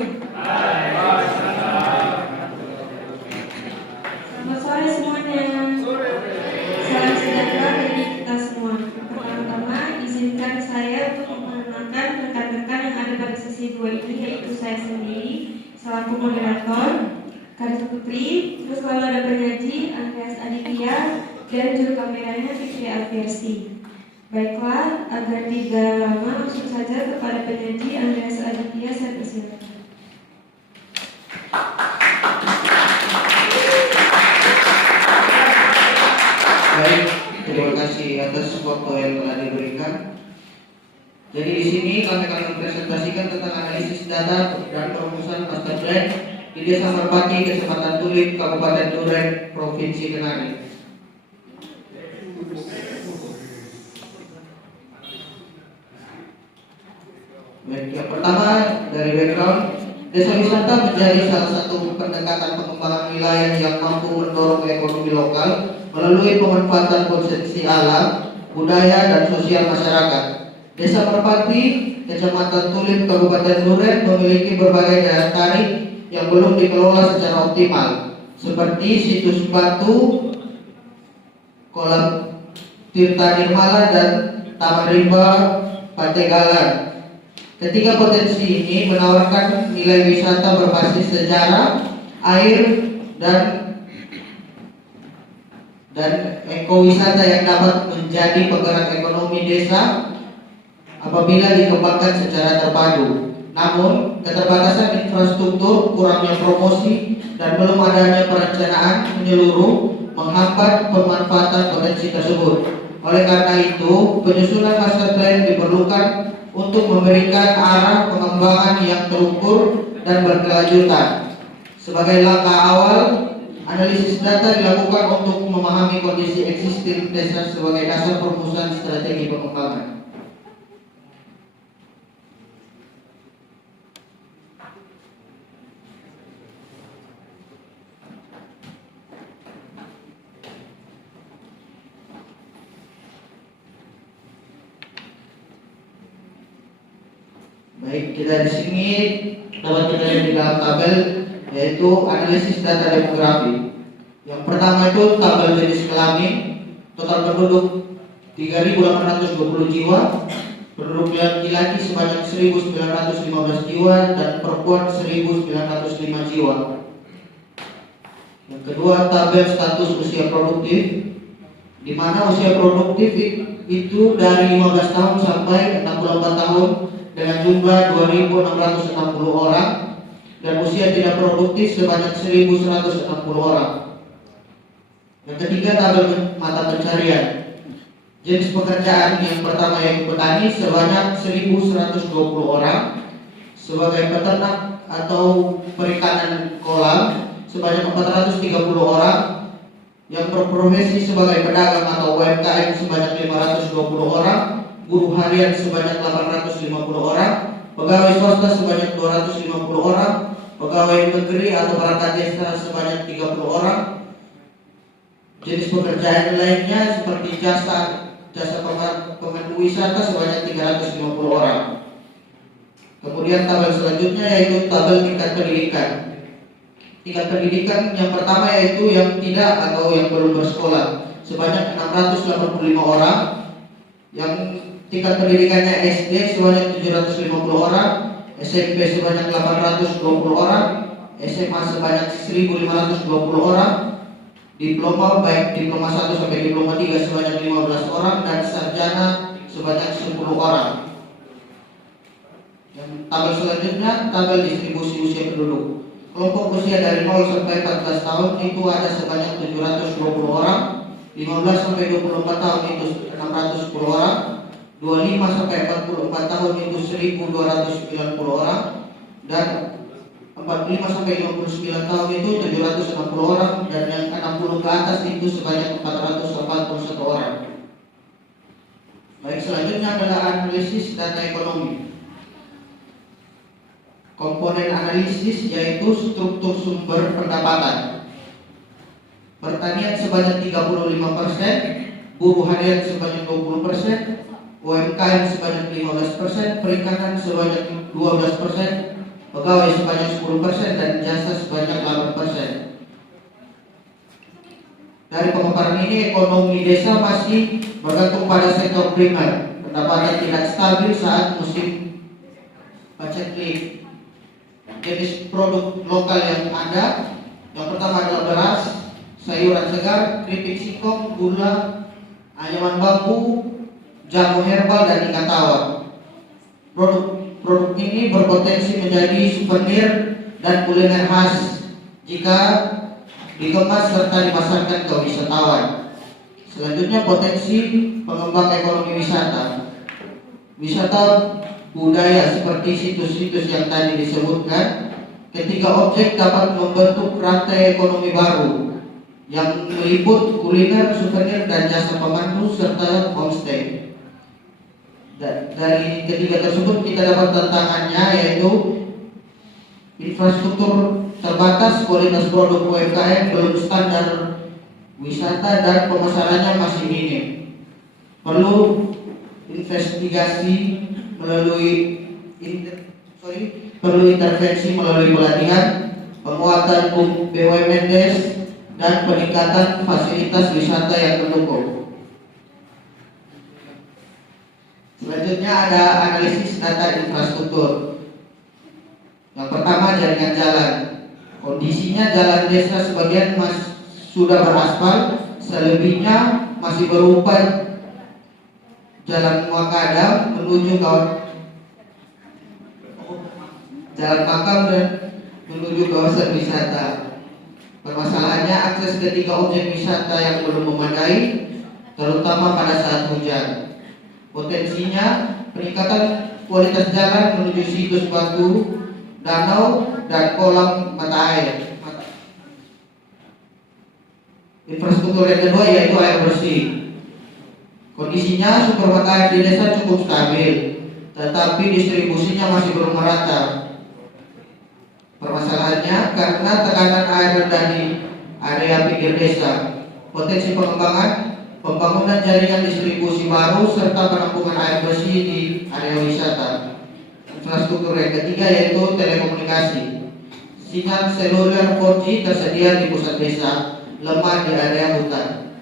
Selamat sore semuanya. Salam sejahtera bagi kita semua. Pertama-tama izinkan saya untuk memperkenalkan rekan-rekan yang ada pada sesi 2 ini, yaitu saya sendiri selaku moderator Karisa Putri, terus lalu ada penyaji Andreas Aditya dan juru kameranya Fitri Alfiarsi. Baiklah, agar tidak lama langsung saja kepada penyaji Andreas Aditya, saya persilakan. Baik, terima kasih atas waktu yang telah diberikan. Jadi di sini kami akan mempresentasikan tentang analisis data dan perumusan master plan di Desa Merpati, Kecamatan Tulip, Kabupaten Duren, Provinsi Kenari. Baik, yang pertama dari background, desa wisata menjadi salah satu pendekatan pengembangan wilayah yang mampu mendorong ekonomi lokal melalui pemanfaatan potensi alam, budaya, dan sosial masyarakat. Desa Merpati, Kecamatan Tulip, Kabupaten Duren memiliki berbagai daya tarik yang belum dikelola secara optimal, seperti situs batu, kolam Tirta Nirmala, dan Taman Rimba Pantegalan. Ketiga potensi ini menawarkan nilai wisata berbasis sejarah, air, dan ekowisata yang dapat menjadi penggerak ekonomi desa apabila dikembangkan secara terpadu. Namun, keterbatasan infrastruktur, kurangnya promosi, dan belum adanya perencanaan menyeluruh menghambat pemanfaatan potensi tersebut. Oleh karena itu, penyusunan master plan diperlukan untuk memberikan arah pengembangan yang terukur dan berkelanjutan. Sebagai langkah awal, analisis data dilakukan untuk memahami kondisi existing desa sebagai dasar perumusan strategi pengembangan. Baik, kita di sini dapat kita lihat di dalam tabel, yaitu analisis data demografi. Yang pertama itu tabel jenis kelamin, total penduduk 3.820 jiwa, penduduk laki-laki sebanyak 1.915 jiwa, dan perempuan 1.905 jiwa. Yang kedua, tabel status usia produktif, di mana usia produktif itu dari 15 tahun sampai 64 tahun dengan jumlah 2.660 orang, dan usia tidak produktif sebanyak 1.160 orang. Yang ketiga, tabel mata pencarian. Jenis pekerjaan yang pertama yaitu petani sebanyak 1.120 orang, sebagai peternak atau perikanan kolam sebanyak 430 orang, yang berprofesi sebagai pedagang atau UMKM sebanyak 520 orang, guru harian sebanyak 850 orang, pegawai swasta sebanyak 250 orang, pegawai negeri atau perangkat desa sebanyak 30 orang. Jenis pekerjaan lainnya seperti jasa pemandu wisata sebanyak 350 orang. Kemudian tabel selanjutnya yaitu tabel tingkat pendidikan. Tingkat pendidikan yang pertama yaitu yang tidak atau yang belum bersekolah sebanyak 685 orang, yang tingkat pendidikannya SD sebanyak 750 orang, SMP sebanyak 820 orang, SMA sebanyak 1.520 orang, diploma baik diploma 1 sampai diploma 3 sebanyak 15 orang, dan sarjana sebanyak 10 orang. Yang tabel selanjutnya tabel distribusi usia penduduk. Kelompok usia dari 0 sampai 14 tahun itu ada sebanyak 720 orang, 15 sampai 24 tahun itu 610 orang, 25 sampai 44 tahun itu 1.290 orang, dan 45 sampai 59 tahun itu 760 orang, dan yang 60 ke atas itu sebanyak 441 orang. Baik, selanjutnya adalah analisis data ekonomi. Komponen analisis yaitu struktur sumber pendapatan. Pertanian sebanyak 35%, buruh harian sebanyak 20%, UMKM sebanyak 15%, perikanan sebanyak 12%, pegawai sebanyak 10% dan jasa sebanyak 8%. Dari pemaparan ini, ekonomi desa masih bergantung pada sektor primer. Pendapatan tidak stabil saat musim paceklik. Jenis produk lokal yang ada, yang pertama adalah beras, sayuran segar, keripik singkong, gula, anyaman bambu, jamu herbal, dan ikan tawar. Produk ini berpotensi menjadi souvenir dan kuliner khas jika dikemas serta dipasarkan ke wisatawan. Selanjutnya, potensi pengembang ekonomi wisata. Wisata budaya seperti situs-situs yang tadi disebutkan. Ketiga objek dapat membentuk rantai ekonomi baru yang meliput kuliner, souvenir, dan jasa pemandu serta homestay. Dari ketiga tersebut kita dapat tantangannya, yaitu infrastruktur terbatas, kualitas produk UMKM belum standar wisata, dan pemasarannya masih minim. Perlu investigasi perlu intervensi melalui pelatihan, penguatan BUMN Des, dan peningkatan fasilitas wisata yang mendukung. Selanjutnya ada analisis data infrastruktur. Yang pertama, jaringan jalan. Kondisinya jalan desa sebagian sudah beraspal, selebihnya masih berupa jalan makadam menuju jalan makam dan menuju kawasan wisata. Permasalahannya akses ketiga objek wisata yang belum memadai, terutama pada saat hujan. Potensinya peningkatan kualitas jalan menuju situs batu, danau, dan kolam mata air. Infrastruktur yang kedua yaitu air bersih. Kondisinya sumber mata air di desa cukup stabil, tetapi distribusinya masih belum merata. Permasalahannya karena tekanan air rendah di area pinggir desa. Potensi pembangunan jaringan distribusi baru serta penampungan air bersih di area wisata. Infrastruktur yang ketiga yaitu telekomunikasi. Sinyal seluler 4G tersedia di pusat desa, lemah di area hutan.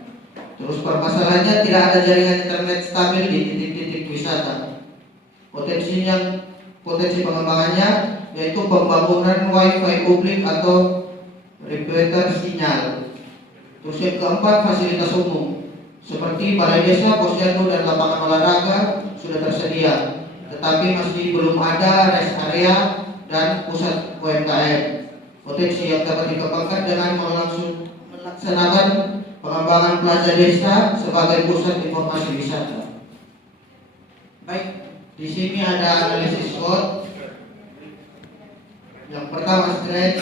Terus permasalahannya tidak ada jaringan internet stabil di titik-titik wisata. Potensi pengembangannya yaitu pembangunan wifi publik atau repeater sinyal. Terus yang keempat, fasilitas umum seperti balai desa, posyandu, dan lapangan olahraga sudah tersedia, tetapi masih belum ada rest area dan pusat UMKM. Potensi yang dapat dikembangkan dengan melaksanakan pengembangan plaza desa sebagai pusat informasi wisata. Baik, di sini ada analisis SWOT. Yang pertama, stretch.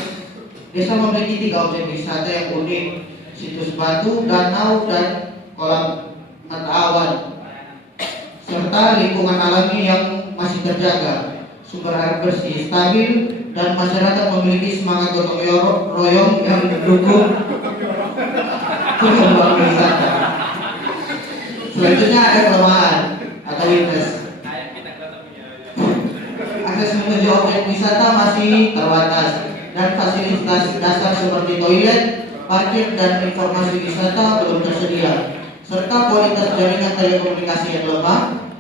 Desa memiliki 3 objek wisata yang unik: situs batu, danau, dan kolam mata awan, serta lingkungan alami yang masih terjaga, sumber air bersih stabil, dan masyarakat memiliki semangat gotong royong yang mendukung pengembangan wisata. Selanjutnya ada kelemahan atau weakness. Akses menuju objek wisata masih terbatas, dan fasilitas dasar seperti toilet, parkir, dan informasi wisata belum tersedia, serta kualitas jaringan telekomunikasi yang lemah.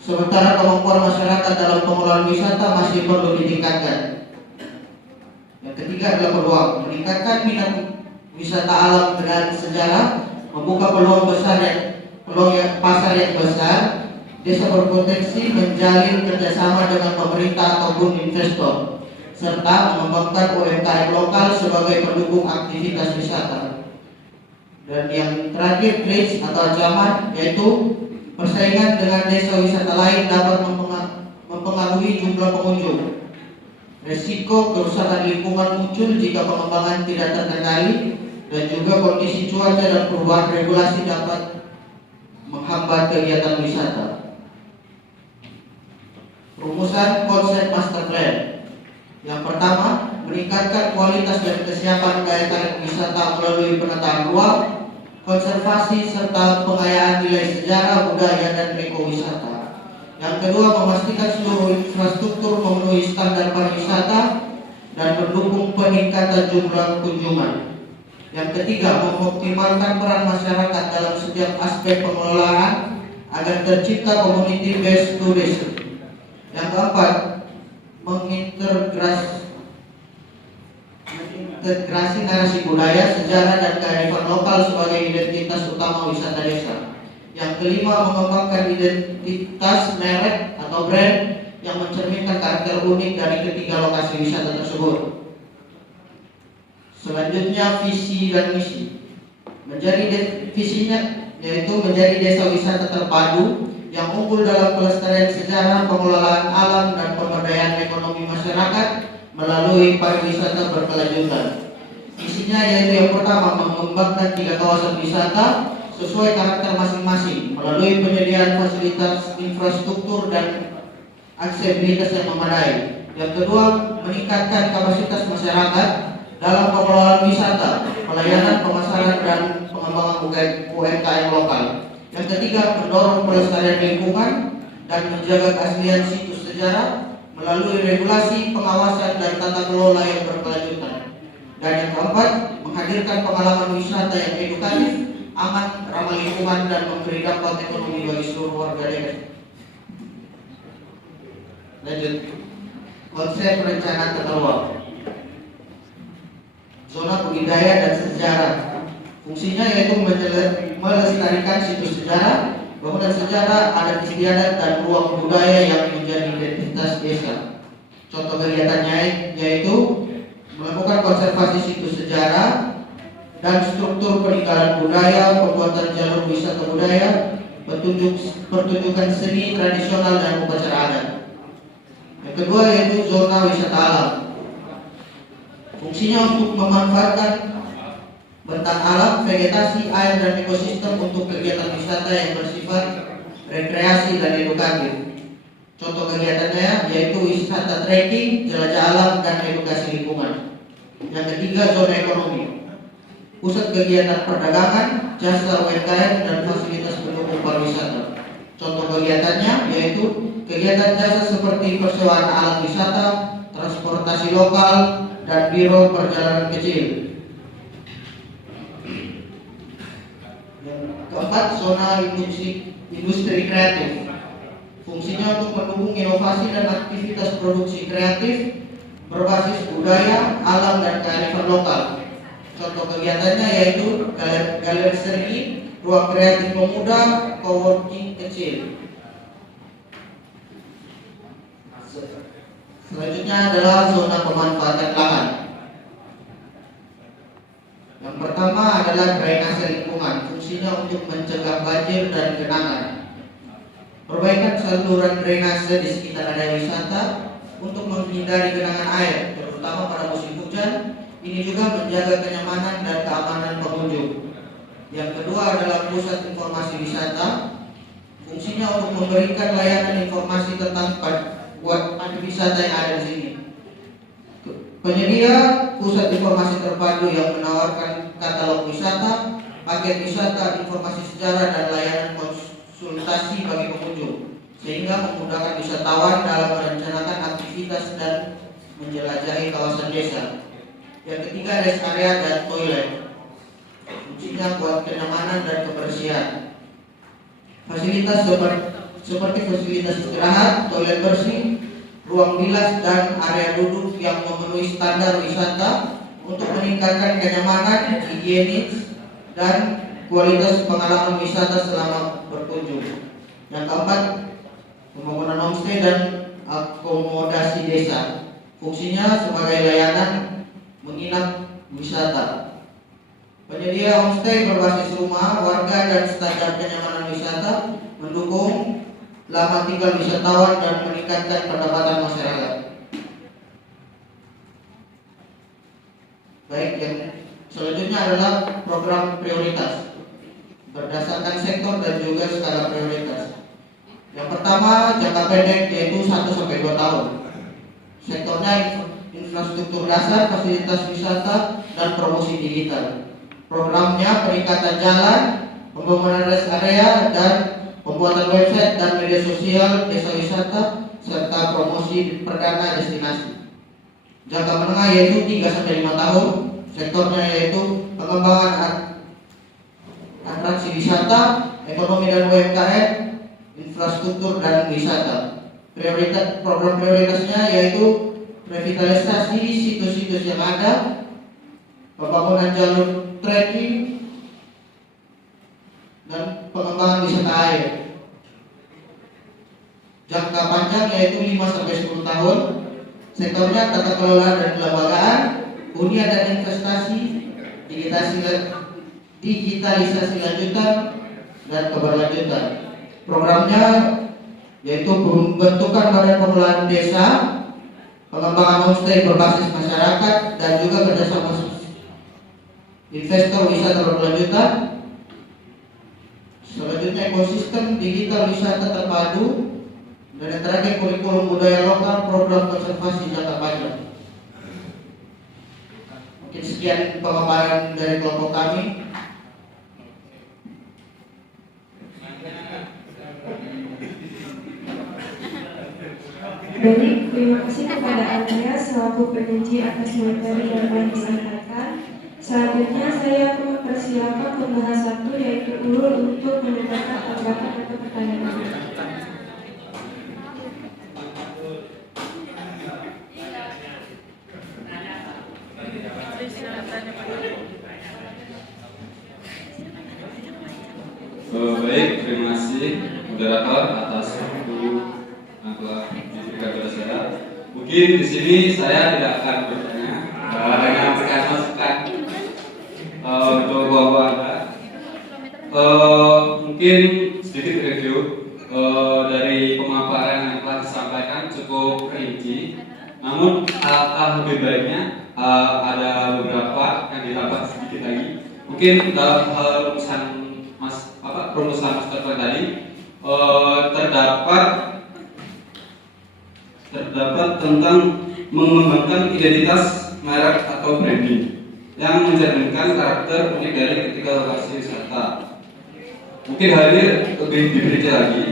Sementara kemampuan masyarakat dalam pengelolaan wisata masih perlu ditingkatkan. Yang ketiga adalah peluang. Meningkatkan minat wisata alam dan sejarah, membuka peluang pasar yang besar. Desa berpotensi menjalin kerjasama dengan pemerintah ataupun investor, serta mengembangkan UMKM lokal sebagai pendukung aktivitas wisata. Dan yang terakhir, threats atau ancaman, yaitu persaingan dengan desa wisata lain dapat mempengaruhi jumlah pengunjung. Resiko kerusakan lingkungan muncul jika pengembangan tidak terkendali, dan juga kondisi cuaca dan perubahan regulasi dapat menghambat kegiatan wisata. Rumusan konsep master plan. Yang pertama, meningkatkan kualitas dan kesiapan daya tarik wisata melalui penataan ruang, konservasi, serta pengayaan nilai sejarah, budaya, dan ekowisata. Yang kedua, memastikan seluruh infrastruktur memenuhi standar pariwisata dan mendukung peningkatan jumlah kunjungan. Yang ketiga, mengoptimalkan peran masyarakat dalam setiap aspek pengelolaan agar tercipta community based tourism. Yang keempat, mengintegrasi narasi budaya, sejarah dan kearifan lokal sebagai identitas utama wisata desa. Yang kelima, mengembangkan identitas merek atau brand yang mencerminkan karakter unik dari ketiga lokasi wisata tersebut. Selanjutnya, visi dan misi. Visinya yaitu menjadi desa wisata terpadu yang unggul dalam pelestarian sejarah, pengelolaan alam dan pemberdayaan ekonomi masyarakat melalui pariwisata berkelanjutan. Visinya yaitu yang pertama, mengembangkan 3 kawasan wisata sesuai karakter masing-masing melalui penyediaan fasilitas infrastruktur dan aksesibilitas yang memadai. Yang kedua, meningkatkan kapasitas masyarakat dalam pengelolaan wisata, pelayanan, pemasaran dan pengembangan UMKM lokal. Yang ketiga, mendorong pelestarian lingkungan dan menjaga keaslian situs sejarah melalui regulasi, pengawasan dan tata kelola yang berkelanjutan. Dan yang keempat, menghadirkan pengalaman wisata yang edukatif, aman, ramah lingkungan dan memberi dampak ekonomi bagi seluruh warga daerah. Lanjut, konsep rencana tata ruang. Zona budidaya dan sejarah. Fungsinya yaitu melestarikan situs sejarah, bangunan sejarah, adat istiadat dan ruang budaya yang menjadi identitas desa. Contoh kegiatannya yaitu melakukan konservasi situs sejarah dan struktur peninggalan budaya, pembuatan jalur wisata budaya, pertunjukan seni tradisional dan upacara adat. Yang kedua yaitu zona wisata alam. Fungsinya untuk memanfaatkan bentang alam, vegetasi, air dan ekosistem untuk kegiatan wisata yang bersifat rekreasi dan edukatif. Contoh kegiatannya yaitu wisata trekking, jelajah alam dan edukasi lingkungan. Yang ketiga, zona ekonomi. Pusat kegiatan perdagangan, jasa UMKM dan fasilitas pendukung pariwisata. Contoh kegiatannya yaitu kegiatan jasa seperti persewaan alat wisata, transportasi lokal, dan biro perjalanan kecil. Yang keempat, zona industri kreatif. Fungsinya untuk mendukung inovasi dan aktivitas produksi kreatif berbasis budaya, alam dan kearifan lokal. Contoh kegiatannya yaitu galeri seni, ruang kreatif pemuda, coworking kecil. Selanjutnya adalah zona pemanfaatan lahan. Yang pertama adalah drainase lingkungan. Fungsinya untuk mencegah banjir dan genangan. Perbaikan saluran drainase di sekitar area wisata untuk menghindari genangan air, terutama pada musim hujan. Ini juga menjaga kenyamanan dan keamanan pengunjung. Yang kedua adalah pusat informasi wisata. Fungsinya untuk memberikan layanan informasi tentang buat wisata yang ada di sini. Penyedia pusat informasi terpadu yang menawarkan katalog wisata, paket wisata, informasi sejarah dan layanan konsultasi bagi pengunjung, sehingga memudahkan wisatawan dalam merencanakan aktivitas dan menjelajahi kawasan desa. Yang ketiga, rest area dan toilet. Fungsinya buat kenyamanan dan kebersihan. Fasilitas seperti fasilitas istirahat, toilet bersih, ruang bilas dan area duduk yang memenuhi standar wisata untuk meningkatkan kenyamanan, higienis dan kualitas pengalaman wisata selama berkunjung. Yang keempat, pembangunan homestay dan akomodasi desa. Fungsinya sebagai layanan menginap wisata. Penyedia homestay berbasis rumah warga dan standar kenyamanan wisata, mendukung lama tinggal wisatawan dan meningkatkan pendapatan masyarakat. Baik, yang selanjutnya adalah program prioritas berdasarkan sektor dan juga skala prioritas. Yang pertama, jangka pendek yaitu 1-2 tahun. Sektornya infrastruktur dasar, fasilitas wisata dan promosi digital. Programnya peningkatan jalan, pembangunan rest area dan pembuatan website dan media sosial desa wisata, serta promosi perdana destinasi. Jangka menengah yaitu 3-5 tahun, sektornya yaitu pengembangan atraksi wisata, ekonomi dan UMKM, infrastruktur dan wisata. Program prioritasnya yaitu revitalisasi situs-situs yang ada, pembangunan jalur trekking, dan pengembangan wisata air. Jangka panjang yaitu 5-10 tahun, sektornya tata kelola dan kelembagaan, hunian dan investasi, digitalisasi lanjutan dan keberlanjutan. Programnya yaitu pembentukan badan pengelolaan desa, pengembangan homestay berbasis masyarakat, dan juga kerjasama investor wisata berkelanjutan. Selanjutnya ekosistem digital wisata terpadu, dan yang terakhir kurikulum budaya lokal, program konservasi jangka panjang. Mungkin sekian pemaparan dari kelompok kami. Baik, terima kasih kepada Andrea selaku penyaji atas materi yang telah disampaikan. Selanjutnya saya akan mempersilakan pembahas satu yaitu Ulul untuk menyampaikan tanggapan atau pertanyaan. Baik, terima kasih moderator atas waktu yang telah diberikan kepada saya. Mungkin di sini saya tidak akan bertanya, hanya memberikan masukan untuk bapak Anda. Mungkin sedikit review dari pemaparan yang telah disampaikan cukup rinci. Namun lebih baiknya ada beberapa yang ditambah sedikit lagi. Mungkin dalam hal rumusan master plan tadi terdapat tentang mengembangkan identitas merek atau branding yang mencerminkan karakter unik dari ketiga lokasi wisata. Mungkin hal ini lebih diperinci lagi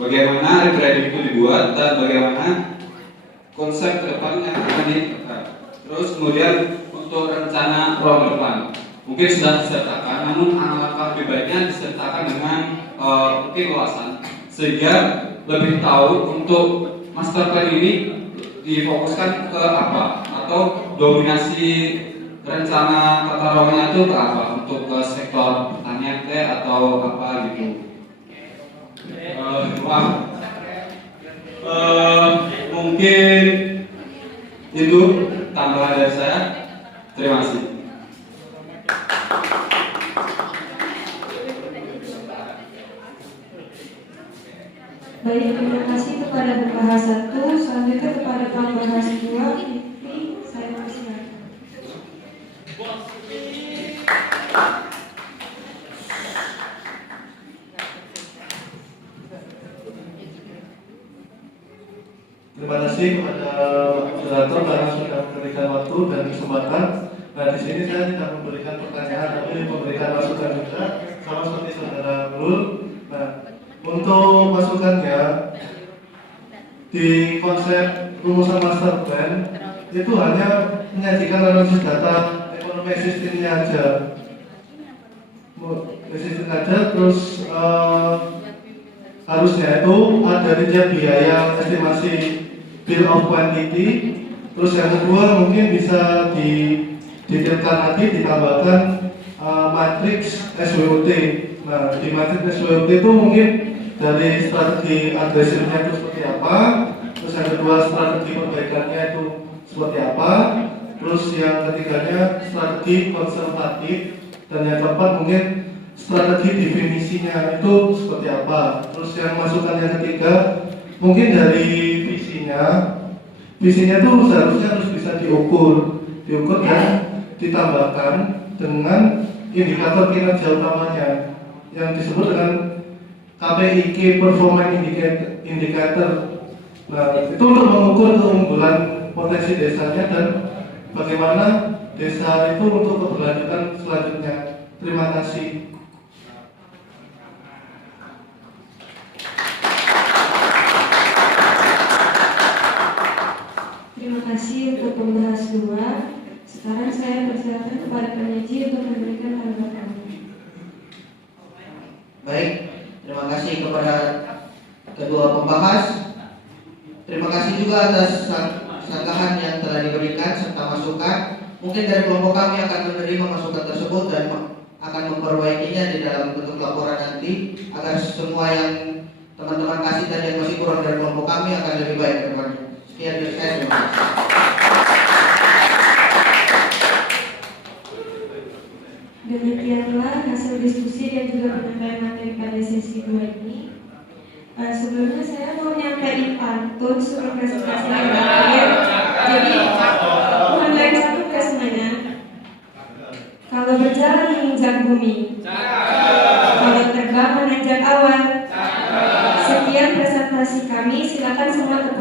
bagaimana rebranding itu dibuat dan bagaimana konsep ke depan yang akan diterapkan. Terus kemudian untuk rencana ruang depan mungkin sudah disertakan, namun alangkah lebih baiknya disertakan dengan mungkin luasan sehingga lebih tahu untuk master plan ini difokuskan ke apa atau dominasi rencana tata ruangnya itu ke apa, untuk ke sektor pertanian atau apa gitu. Mungkin itu tambahan dari saya. Terima kasih. Baik, terima kasih kepada pembahas satu. Selanjutnya kepada pembahas dua, Fikri, saya persilakan. Terima kasih kepada moderator karena sudah memberikan waktu dan kesempatan. Nah, di sini saya tidak memberikan pertanyaan, tapi memberikan masukan juga, sama seperti saudara Nurul. Nah, untuk masukannya di konsep rumusan master plan itu hanya menyajikan analisis data ekonomi existingnya aja, terus harusnya itu adanya biaya estimasi bill of quantity. Terus yang kedua mungkin bisa didetailkan lagi, ditambahkan matriks SWOT. Nah, di matriks SWOT itu mungkin dari strategi agresifnya itu seperti apa, terus yang kedua strategi perbaikannya itu seperti apa, terus yang ketiganya strategi konservatif, dan yang keempat mungkin strategi definisinya itu seperti apa. Terus yang masukan yang ketiga mungkin dari visinya itu seharusnya harus bisa diukur dan ditambahkan dengan indikator kinerja utamanya yang disebut dengan KPI, Key Performance Indicator. Nah, itu untuk mengukur keunggulan potensi desanya dan bagaimana desa itu untuk keberlanjutan selanjutnya. Terima kasih. kedua pembahas. Terima kasih juga atas sanggahan yang telah diberikan serta masukan. Mungkin dari kelompok kami akan menerima masukan tersebut dan akan memperbaikinya di dalam bentuk laporan nanti agar semua yang teman-teman kasih tadi yang masih kurang dari kelompok kami akan lebih baik ke depannya. Sekian dari saya, terima kasih. Demikianlah hasil diskusi dan juga penyampaian materi pada sesi 2 ini. Sebelumnya saya mau nyampein pantun suruh presentasi yang terakhir. Jadi mohon baik satu ke semuanya. Kalau berjalan menginjak bumi, kalau terbang menanjak awan. Sekian presentasi kami, silakan semua tetap